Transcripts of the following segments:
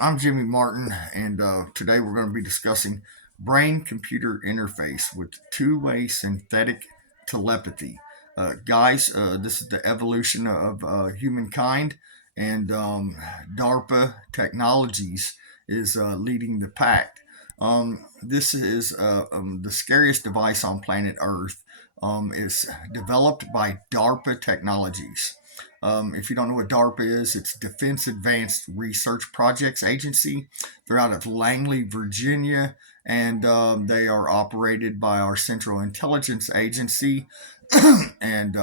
I'm Jimmy Martin, and today we're going to be discussing brain computer interface with two way synthetic telepathy. Guys, this is the evolution of humankind, and DARPA Technologies is leading the pack. This is the scariest device on planet Earth. It's developed by DARPA Technologies. If you don't know what DARPA is, it's Defense Advanced Research Projects Agency. They're out of Langley, Virginia, and they are operated by our Central Intelligence Agency. and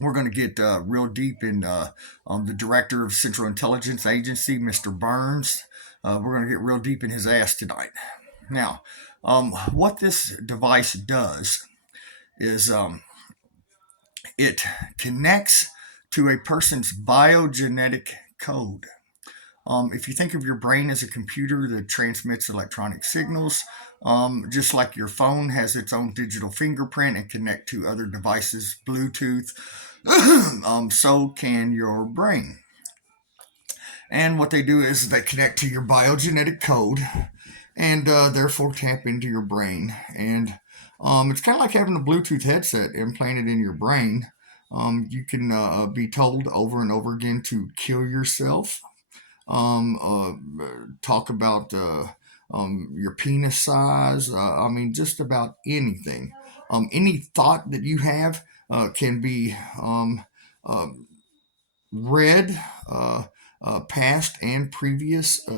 We're going to get real deep in the director of Central Intelligence Agency, Mr. Burns. We're going to get real deep in his ass tonight. Now, what this device does is it connects to a person's biogenetic code. If you think of your brain as a computer that transmits electronic signals, just like your phone has its own digital fingerprint and connect to other devices, Bluetooth, so can your brain. And what they do is they connect to your biogenetic code and therefore tap into your brain. And it's kind of like having a Bluetooth headset implanted in your brain. You can be told over and over again to kill yourself. Talk about your penis size. Just about anything. Any thought that you have can be read, past and previous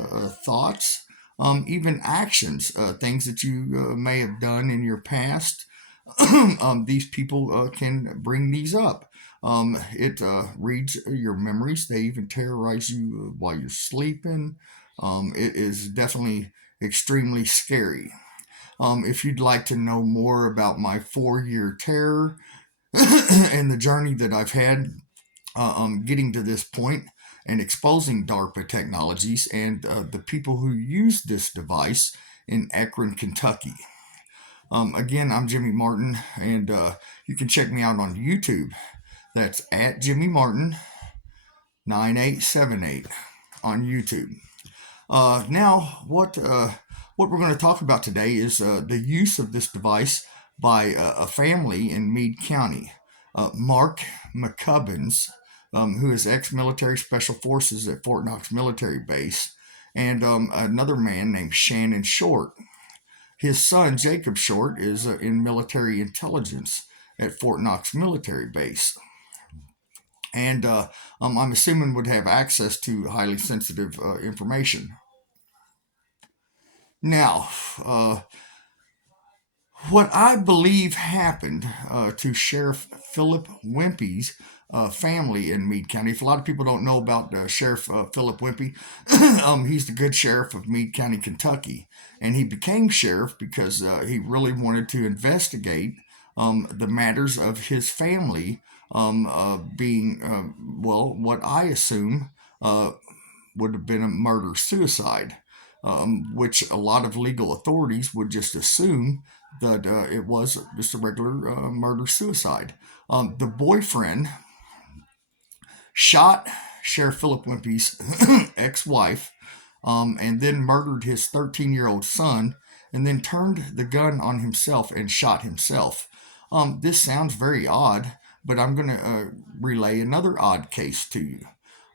thoughts, even actions, things that you may have done in your past. These people can bring these up. It reads your memories. They even terrorize you while you're sleeping. It is definitely extremely scary. If you'd like to know more about my 4-year terror and the journey that I've had getting to this point and exposing DARPA technologies and the people who use this device in Akron, Kentucky. Again, I'm Jimmy Martin, and you can check me out on YouTube. That's at Jimmy Martin 9878 on YouTube. Now, what we're going to talk about today is the use of this device by a family in Meade County. Mark McCubbins, who is ex-military special forces at Fort Knox Military Base, and another man named Shannon Short. His son, Jacob Short, is in military intelligence at Fort Knox Military Base. And I'm assuming would have access to highly sensitive information. Now, what I believe happened to Sheriff Philip Wimpy's family in Meade County. If a lot of people don't know about Sheriff Philip Wimpy, he's the good sheriff of Meade County, Kentucky. And he became sheriff because he really wanted to investigate the matters of his family being, what I assume would have been a murder-suicide. Which a lot of legal authorities would just assume that it was just a regular murder-suicide. The boyfriend shot Sheriff Philip Wimpy's ex-wife and then murdered his 13-year-old son and then turned the gun on himself and shot himself. This sounds very odd, but I'm going to relay another odd case to you.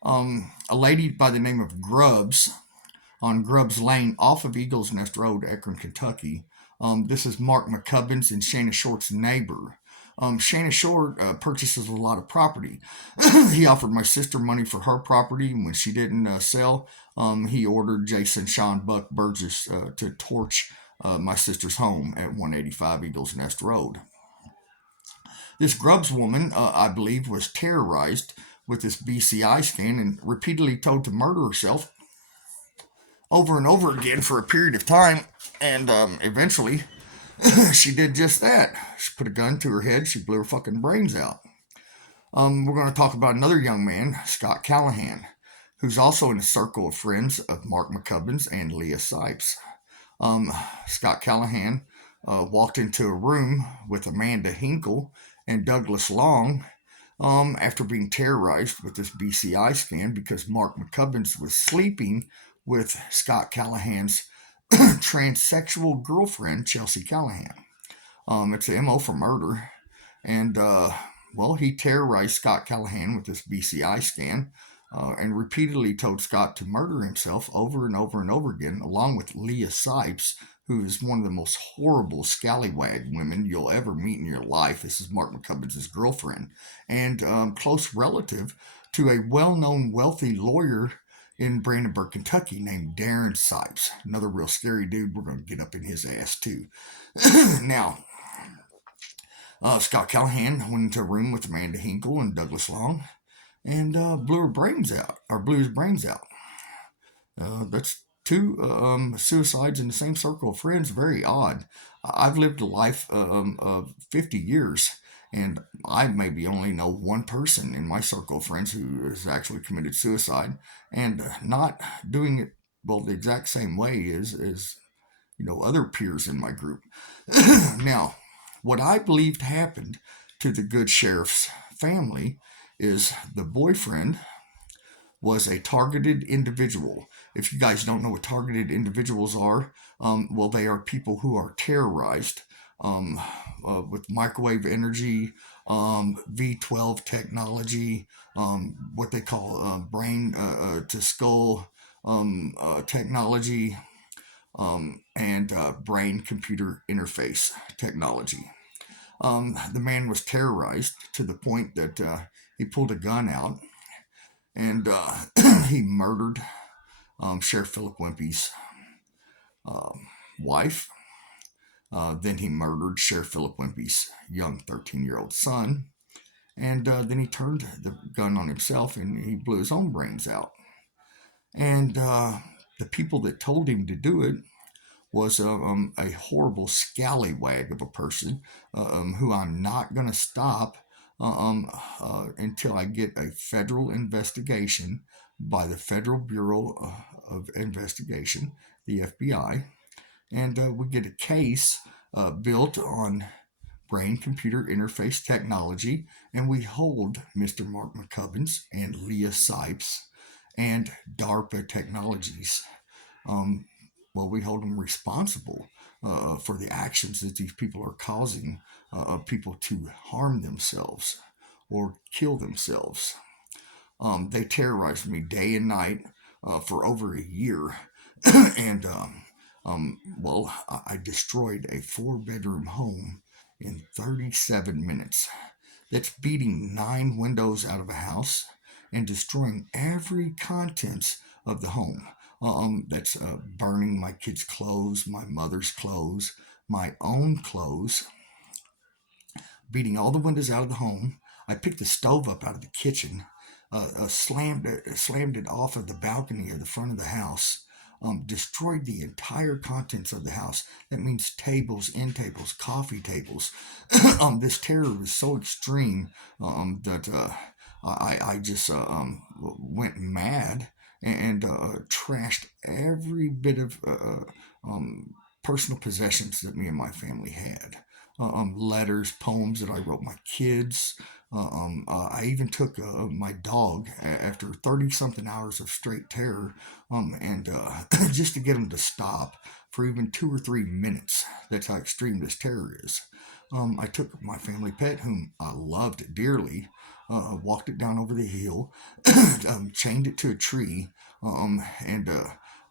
A lady by the name of Grubbs on Grubbs Lane off of Eagles Nest Road, Akron, Kentucky. This is Mark McCubbins and Shannon Short's neighbor. Shannon Short purchases a lot of property. He offered my sister money for her property, and when she didn't sell, he ordered Jason Sean Buck Burgess to torch my sister's home at 185 Eagles Nest Road. This Grubbs woman, I believe, was terrorized with this BCI scan and repeatedly told to murder herself over and over again for a period of time, and eventually she did just that. She put a gun to her head, she blew her fucking brains out. We're going to talk about another young man, Scott Callahan, who's also in a circle of friends of Mark McCubbins and Leah Sipes. Scott Callahan walked into a room with Amanda Hinkle and Douglas Long after being terrorized with this BCI scan because Mark McCubbins was sleeping with Scott Callahan's transsexual girlfriend, Chelsea Callahan. It's a MO for murder. And, well, he terrorized Scott Callahan with this BCI scan and repeatedly told Scott to murder himself over and over and over again, along with Leah Sipes, who is one of the most horrible scallywag women you'll ever meet in your life. This is Mark McCubbins' girlfriend, and close relative to a well-known wealthy lawyer in Brandenburg, Kentucky, named Darren Sipes. Another real scary dude. We're going to get up in his ass, too. Now, Scott Callahan went into a room with Amanda Hinkle and Douglas Long and blew his brains out. That's two suicides in the same circle of friends. Very odd. I've lived a life of 50 years, and I maybe only know one person in my circle of friends who has actually committed suicide, and not doing it well the exact same way as other peers in my group. Now, what I believed happened to the good sheriff's family is the boyfriend was a targeted individual. If you guys don't know what targeted individuals are, well, they are people who are terrorized with microwave energy, V12 technology, what they call brain to skull technology, and brain computer interface technology. The man was terrorized to the point that he pulled a gun out and he murdered Sheriff Philip Wimpy's wife. Then he murdered Sheriff Philip Wimpy's young 13-year-old son. And then he turned the gun on himself and he blew his own brains out. And the people that told him to do it was a horrible scallywag of a person who I'm not going to stop until I get a federal investigation by the Federal Bureau of Investigation, the FBI, and we get a case built on brain-computer interface technology, and we hold Mr. Mark McCubbins and Leah Sipes and DARPA Technologies. Well, we hold them responsible for the actions that these people are causing people to harm themselves or kill themselves. They terrorized me day and night for over a year, and well, I destroyed a 4-bedroom home in 37 minutes. That's beating 9 windows out of a house and destroying every contents of the home. That's burning my kids' clothes, my mother's clothes, my own clothes, beating all the windows out of the home. I picked the stove up out of the kitchen, slammed it off of the balcony of the front of the house, destroyed the entire contents of the house. That means tables, end tables, coffee tables. This terror was so extreme that I just went mad and trashed every bit of personal possessions that me and my family had. Letters, poems that I wrote my kids. I even took my dog after 30-something hours of straight terror, and just to get him to stop for even 2 or 3 minutes. That's how extreme this terror is. I took my family pet, whom I loved dearly, walked it down over the hill, chained it to a tree, and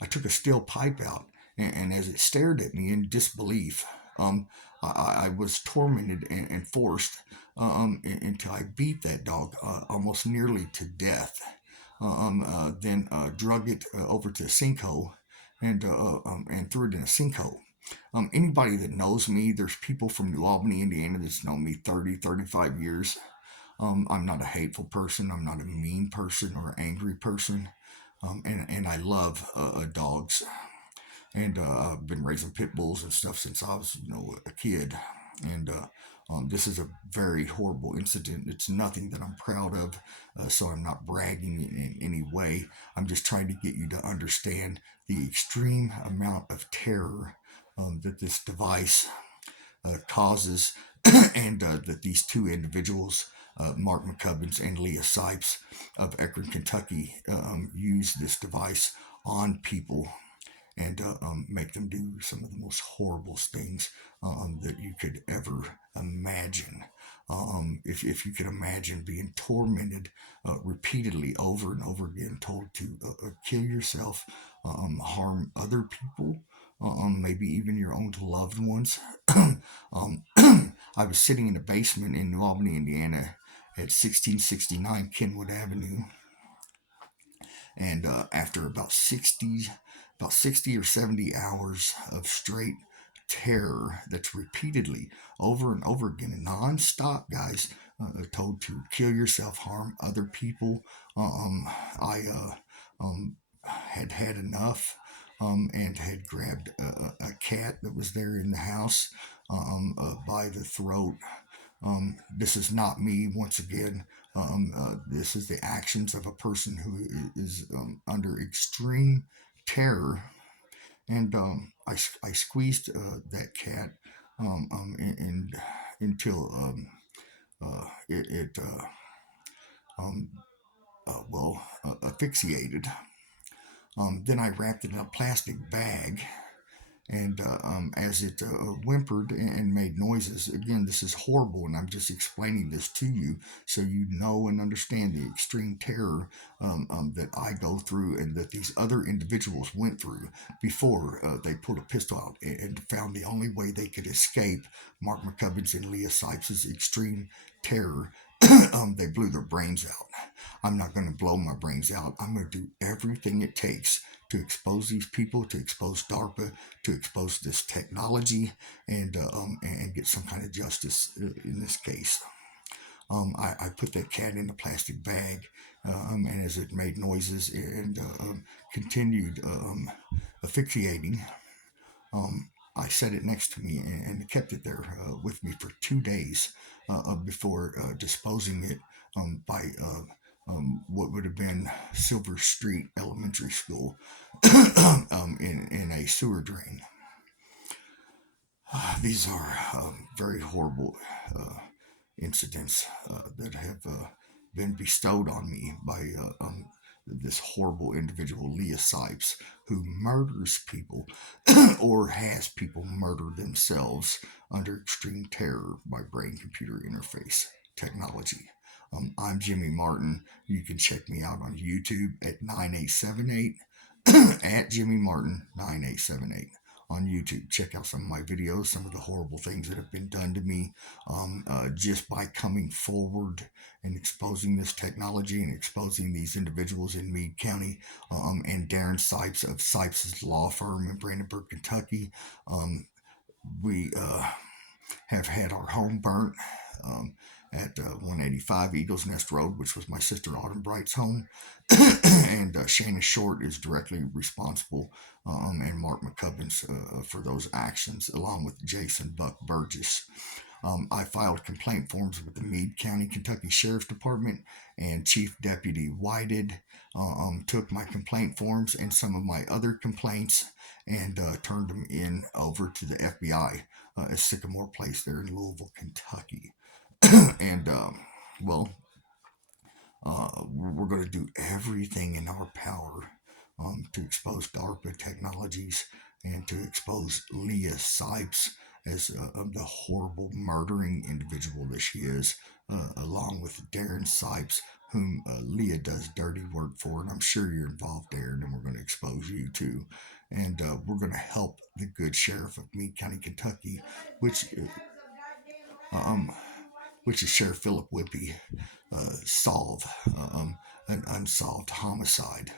I took a steel pipe out, and as it stared at me in disbelief, I was tormented and forced until I beat that dog almost nearly to death. Then drug it over to a sinkhole and threw it in a sinkhole. Anybody that knows me, there's people from New Albany, Indiana that's known me 30, 35 years. I'm not a hateful person. I'm not a mean person or angry person. And I love dogs. And I've been raising pit bulls and stuff since I was, a kid. And this is a very horrible incident. It's nothing that I'm proud of, so I'm not bragging in any way. I'm just trying to get you to understand the extreme amount of terror that this device causes, and that these two individuals, Mark McCubbins and Leah Sipes of Akron, Kentucky, use this device on people and make them do some of the most horrible things that you could ever imagine. If you could imagine being tormented repeatedly over and over again, told to kill yourself, harm other people, maybe even your own loved ones. um, I was sitting in a basement in New Albany, Indiana, at 1669 Kenwood Avenue, and after about 60 or 70 hours of straight terror that's repeatedly over and over again, non-stop, guys, told to kill yourself, harm other people. I had had enough, and had grabbed a cat that was there in the house by the throat. This is not me, once again. This is the actions of a person who is under extreme terror. And I squeezed that cat until it um, asphyxiated. Then I wrapped it in a plastic bag, and as it whimpered and made noises. Again, this is horrible, and I'm just explaining this to you so you know and understand the extreme terror that I go through and that these other individuals went through before they pulled a pistol out and found the only way they could escape Mark McCubbin's and Leah Sipes' extreme terror. They blew their brains out. I'm not going to blow my brains out. I'm going to do everything it takes to expose these people, to expose DARPA, to expose this technology, and get some kind of justice in this case. I put that cat in a plastic bag, and as it made noises and continued asphyxiating, I set it next to me and kept it there with me for 2 days before disposing it by what would have been Silver Street Elementary School in a sewer drain. These are very horrible incidents that have been bestowed on me by this horrible individual, Leah Sipes, who murders people or has people murder themselves under extreme terror by brain computer interface technology. I'm Jimmy Martin. You can check me out on YouTube at 9878 at Jimmy Martin 9878 on YouTube. Check out some of my videos, some of the horrible things that have been done to me just by coming forward and exposing this technology and exposing these individuals in Meade County, and Darren Sipes of Sipes' law firm in Brandenburg, Kentucky. We have had our home burnt at 185 Eagles Nest Road, which was my sister Autumn Bright's home. And Shana Short is directly responsible, and Mark McCubbins for those actions, along with Jason Buck Burgess. I filed complaint forms with the Meade County, Kentucky Sheriff's Department, and Chief Deputy Whited took my complaint forms and some of my other complaints and turned them in over to the FBI at Sycamore Place there in Louisville, Kentucky. And, well, we're going to do everything in our power to expose DARPA technologies and to expose Leah Sipes as the horrible murdering individual that she is, along with Darren Sipes, whom Leah does dirty work for. And I'm sure you're involved, Darren, and we're going to expose you too. And we're going to help the good sheriff of Meade County, Kentucky, which um, which is Sheriff Philip Whippy, solve an unsolved homicide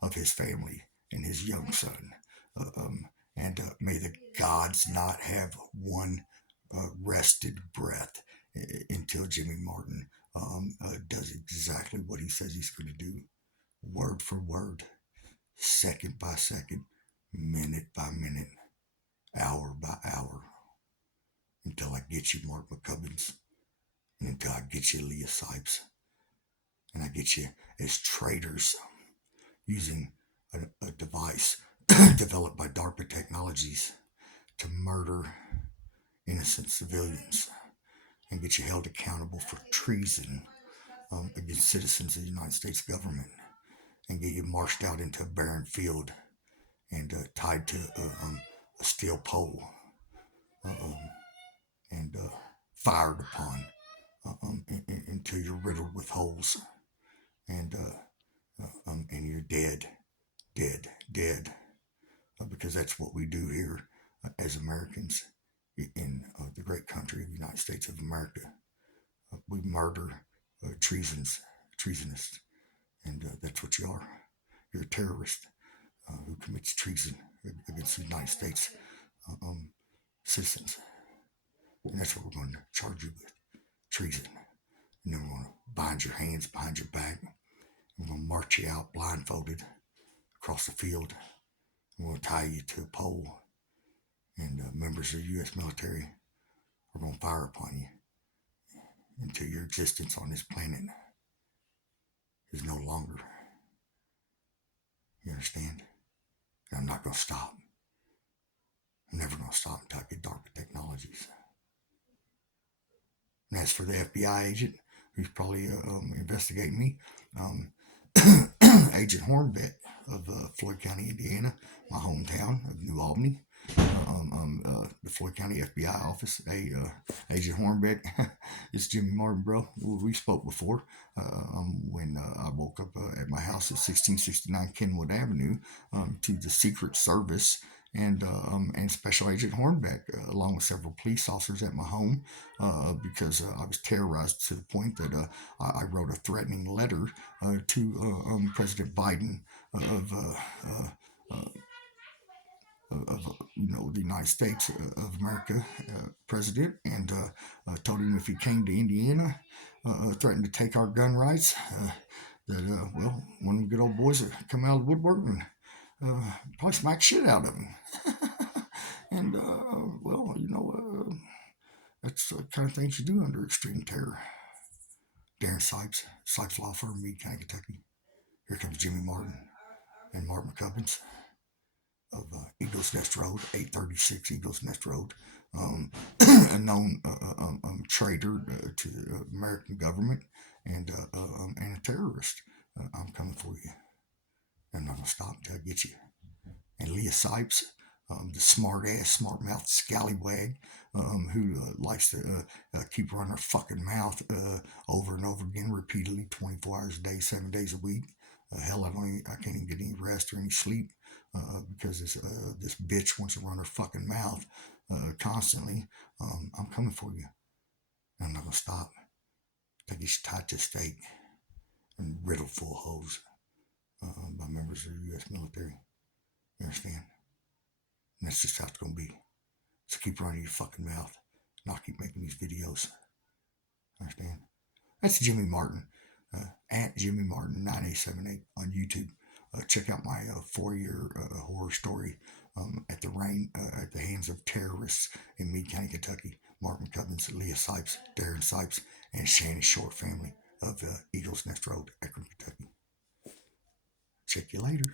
of his family and his young son. And may the gods not have one rested breath until Jimmy Martin does exactly what he says he's going to do, word for word, second by second, minute by minute, hour by hour, until I get you, Mark McCubbins, and until I get you, Leah Sipes, and I get you as traitors using a device developed by DARPA Technologies to murder innocent civilians and get you held accountable for treason against citizens of the United States government. and get you marched out into a barren field and tied to a steel pole and fired upon until you're riddled with holes and and you're dead, dead, dead, because that's what we do here as Americans in the great country of the United States of America. We murder treasonists, and that's what you are. You're a terrorist who commits treason against the United States citizens, and that's what we're going to charge you with: treason. And then we're going to bind your hands behind your back. We're going to march you out blindfolded across the field. We're going to tie you to a pole, and members of the U.S. military are going to fire upon you until your existence on this planet is no longer. You understand? And I'm not going to stop. I'm never going to stop until I get darker technologies. And as for the FBI agent who's probably investigating me, Agent Hornbeck of Floyd County, Indiana, my hometown of New Albany, the Floyd County FBI office. Hey, Agent Hornbeck, it's Jimmy Martin, bro. We spoke before when I woke up at my house at 1669 Kenwood Avenue to the Secret Service and Special Agent Hornbeck, along with several police officers at my home, because I was terrorized to the point that I wrote a threatening letter to President Biden of the United States of America president, and told him if he came to Indiana, threatened to take our gun rights, that one of them good old boys would come out of the woodwork and probably smack shit out of him. And that's the kind of things you do under extreme terror. Darren Sipes Law Firm, Meade County, Kentucky. Here comes Jimmy Martin and Mark McCubbins of Eagles Nest Road, 836 Eagles Nest Road, a known traitor to the American government and a terrorist. I'm coming for you. I'm not going to stop until I get you. And Leah Sipes, the smart mouth scallywag who likes to keep running her fucking mouth over and over again, repeatedly, 24 hours a day, 7 days a week. Hell, I can't even get any rest or any sleep because this bitch wants to run her fucking mouth constantly. I'm coming for you. I'm not going to stop. Take you tied to a stake and riddled full of holes by members of the U.S. military. You understand? And that's just how it's going to be. So keep running your fucking mouth. And I'll keep making these videos. Understand? That's Jimmy Martin. At Jimmy Martin 9878 on YouTube. Check out my 4-year horror story at the hands of terrorists in Meade County, Kentucky. Mark McCubbins, Leah Sipes, Darren Sipes, and Shannon Short family of Eagles Nest Road, Akron, Kentucky. Check you later.